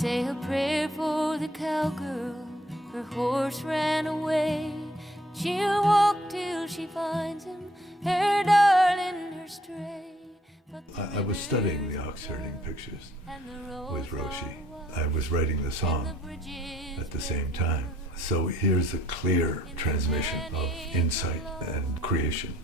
Say a prayer for the cowgirl, her horse ran away. She'll walk till she finds him, her darling, her stray. I was studying the ox herding pictures with Roshi. I was writing the song at the same time. So here's a clear transmission of insight and creation.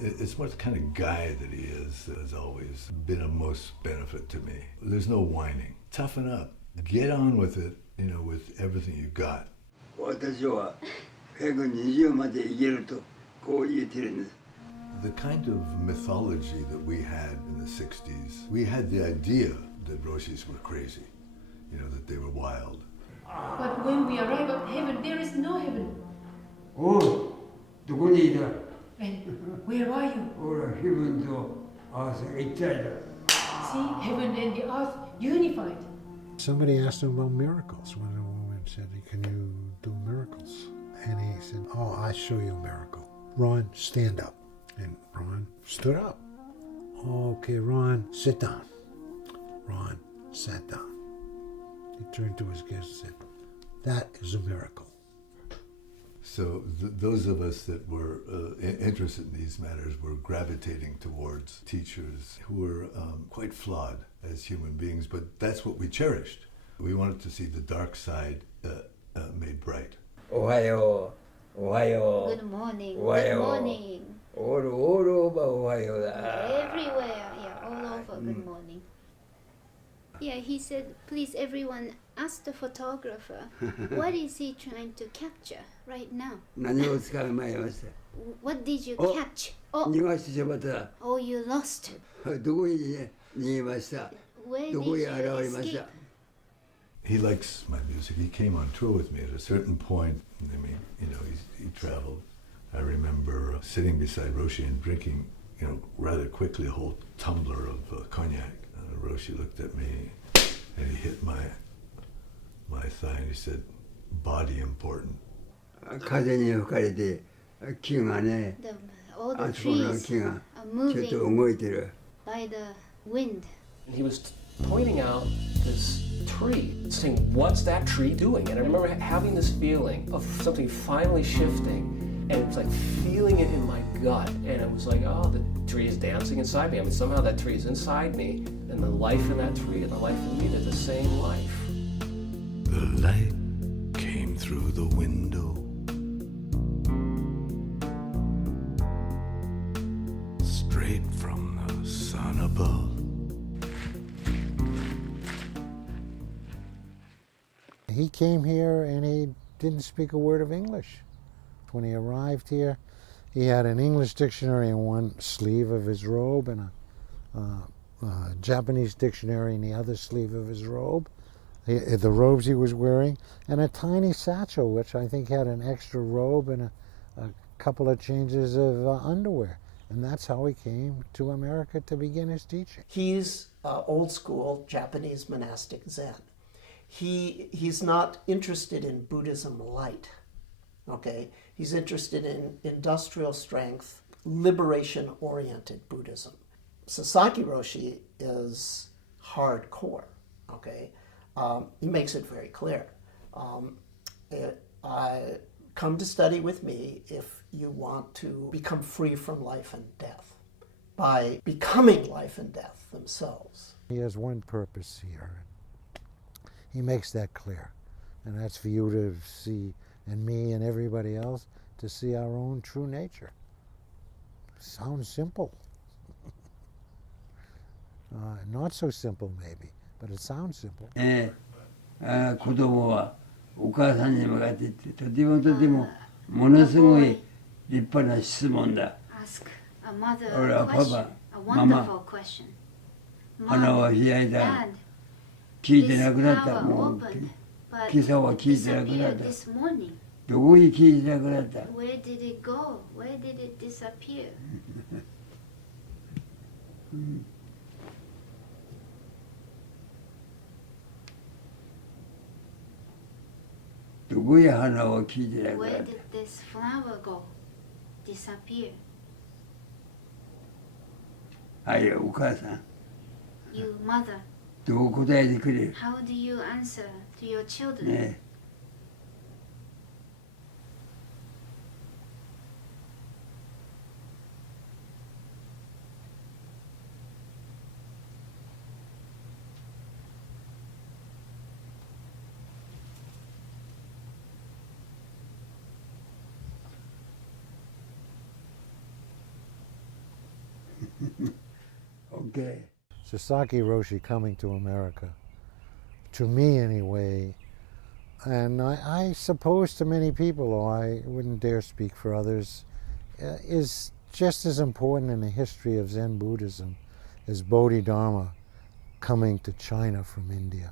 It's what kind of guy that he is that has always been of most benefit to me. There's no whining. Toughen up. Get on with it, with everything you got. The kind of mythology that we had in the 60s, we had the idea that Roshis were crazy, that they were wild. But when we arrive at heaven, there is no heaven. Oh, And where are you? heaven to earth inside. See, heaven and the earth unified. Somebody asked him about miracles. When a woman said, "Can you do miracles?" And he said, "Oh, I'll show you a miracle. Ron, stand up." And Ron stood up. "Okay, Ron, sit down." Ron sat down. He turned to his guest and said, "That is a miracle." So those of us that were interested in these matters were gravitating towards teachers who were quite flawed as human beings, but that's what we cherished. We wanted to see the dark side made bright. Ohayo, ohayo. Good morning, Ohayo. good morning. All over Ohayo. Everywhere, yeah, all over, good morning. Yeah, he said, please everyone ask the photographer, what is he trying to capture right now? 何を使う前ました。 What did you Oh. catch? Oh, 逃がしてしまった。 oh, you lost. どこに逃げました。 Where ど did こ you へ現れまし escape? た。 He likes my music. He came on tour with me at a certain point. He traveled. I remember sitting beside Roshi and drinking, rather quickly a whole tumbler of cognac. Roshi looked at me and he hit my thigh and he said, "Body important." 風に吹かれて木がね、 All the あそこの trees 木が are ちょっと moving 動いてる。 by the wind. He was pointing out this tree, saying, "What's that tree doing?" And I remember having this feeling of something finally shifting, and it's like feeling it in my gut, and it was like, oh, the tree is dancing inside me. I mean, somehow that tree is inside me, and the life in that tree and the life in me, they're the same life. The light came through the window, straight from the sun above. He came here and he didn't speak a word of English. When he arrived here, he had an English dictionary in one sleeve of his robe and a Japanese dictionary in the other sleeve of his robe, the robes he was wearing, and a tiny satchel, which I think had an extra robe and a couple of changes of underwear. And that's how he came to America to begin his teaching. He's old school Japanese monastic Zen. He's not interested in Buddhism light, okay? He's interested in industrial strength, liberation-oriented Buddhism. Sasaki Roshi is hardcore, okay? He makes it very clear. Come to study with me if you want to become free from life and death by becoming life and death themselves. He has one purpose here. He makes that clear. And that's for you to see, and me and everybody else, to see our own true nature. Sounds simple. Not so simple maybe, but it sounds simple. 子供はお母さんに向かって言ってとてもものすごい立派な質問だ。 Ask a mother Or a a question, papa, a wonderful question. 花は Mom, 開いた。 Dad, 聞い this てなくなった。 flower もう opened, but 今朝は聞いてなくなっ disappeared た。 this morning. どこに聞いてなくなった。 Where did it go? Where did it disappear? どこへ花を聞いてなくな Where った。 did this flower go? Disappear. はい、お母さん。 You mother, どう答えてくれる How do you answer to your children? ね。Okay. Sasaki Roshi coming to America, to me anyway, and I suppose to many people, though I wouldn't dare speak for others, is just as important in the history of Zen Buddhism as Bodhidharma coming to China from India.